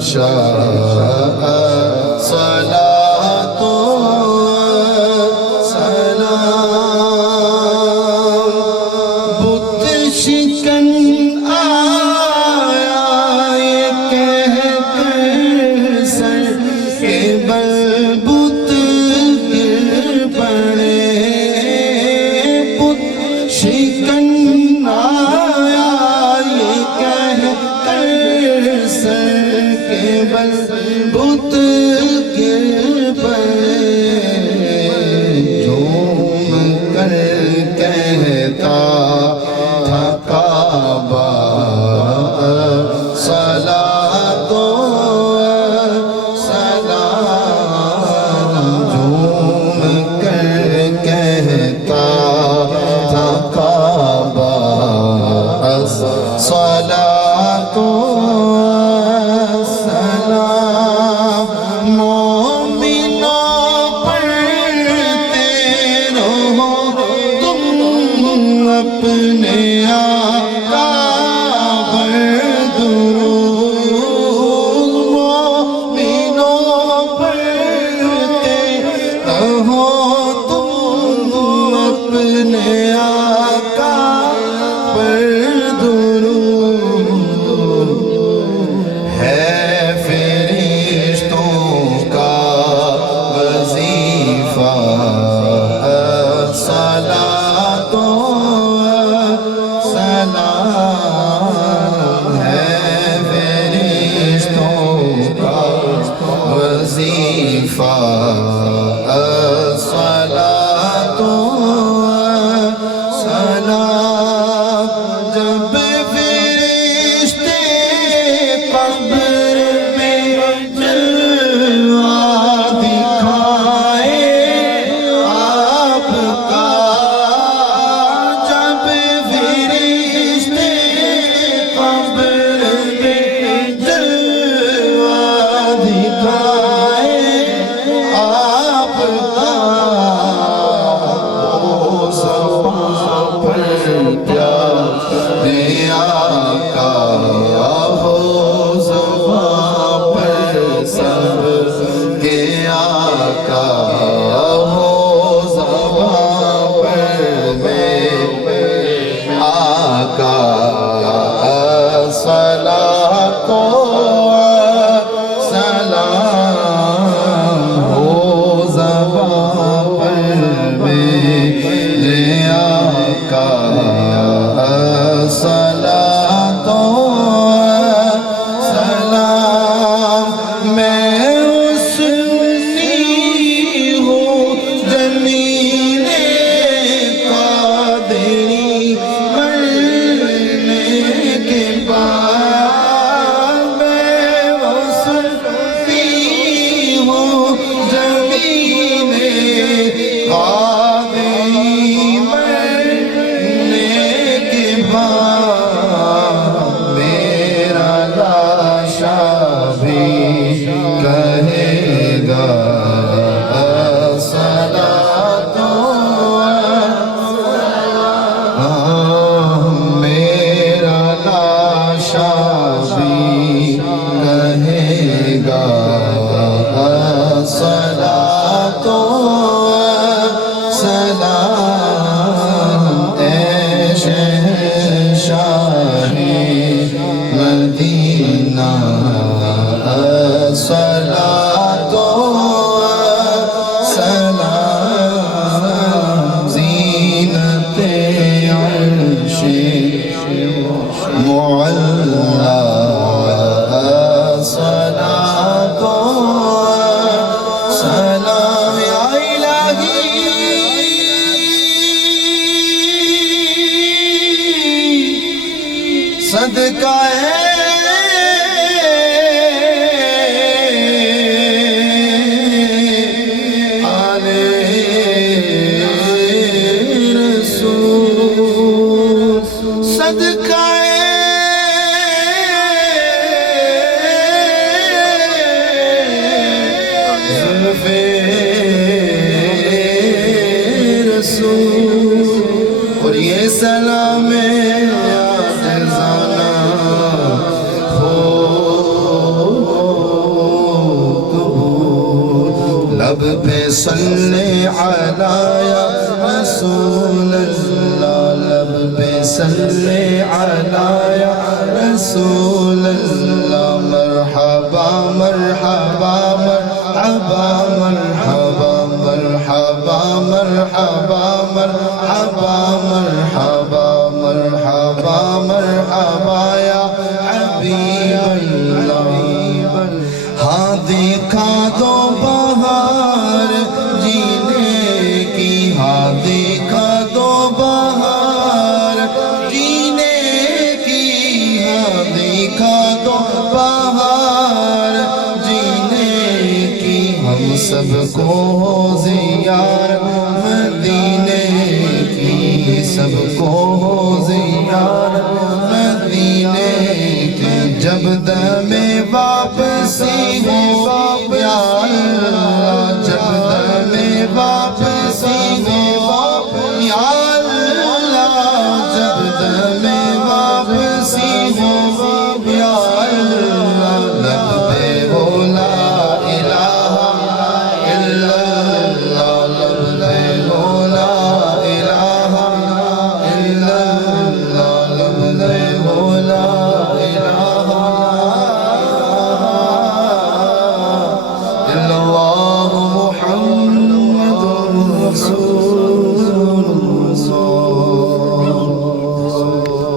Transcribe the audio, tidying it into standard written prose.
شاء صلاة سلام بت شکن آیا یہ کہہ کر سر کے بل بت گر پڑے بت شکن آیا یہ کہہ کر سر کے بل بت گر پڑے جھوم کر کہتا تھا کعبہ صلاۃ و سلام جھوم کر کہتا تھا کعبہ صلاۃ و سلام مومنوں پر تیرو تم اپنے آقا پر درود مومنوں پر تیرو تم اپنے آقا پر درود ہے فرشتوں کا وظیفہ صلاۃ و سلام ہے فرشتوں کا وظیفہ صلاۃ و سلام جب فرشتے قبر میں جلوہ دکھائے آپ کا جب فرشتے قبر میں جلوہ دکھائے آپ کا وہ صفا پر پیارے آقا ہو صفا پر سب کے آقا ہو صفا پر میرے آقا صلاۃ و سلام ہو صفا پر میرے آقا صلاۃ و سلام میں حسنی ہوں زمین قادری مرنے کے بعد میں حسنی ہوں زمین قادری مرنے کے بعد میرا لاشا بھی کہے گا صلاۃ و میرا لاشا بھی کہے گا صلاۃ و سلام اے شہنشاہ مدینہ صلاۃ و سلام زینت عرش معلی صلاۃ و سلام یا الہی صدقہ صلی علی یا رسول اللہ لب پہ صلی علی یا رسول اللہ مرحبا مرحبا مرحبا مرحبا مرحبا مرحبا مرحبا مرحبا مرحبا مرحبا یا حبیب اللہ ہاں دیکھا دو بہار جینے کی ہاں دیکھا دو بہار جینے کی ہاں دیکھا دو بہار جینے کی ہم سب کو زیارت مدینے کی سب کو زیارت مدینے کی جب دم واپسی ہو یا اللہ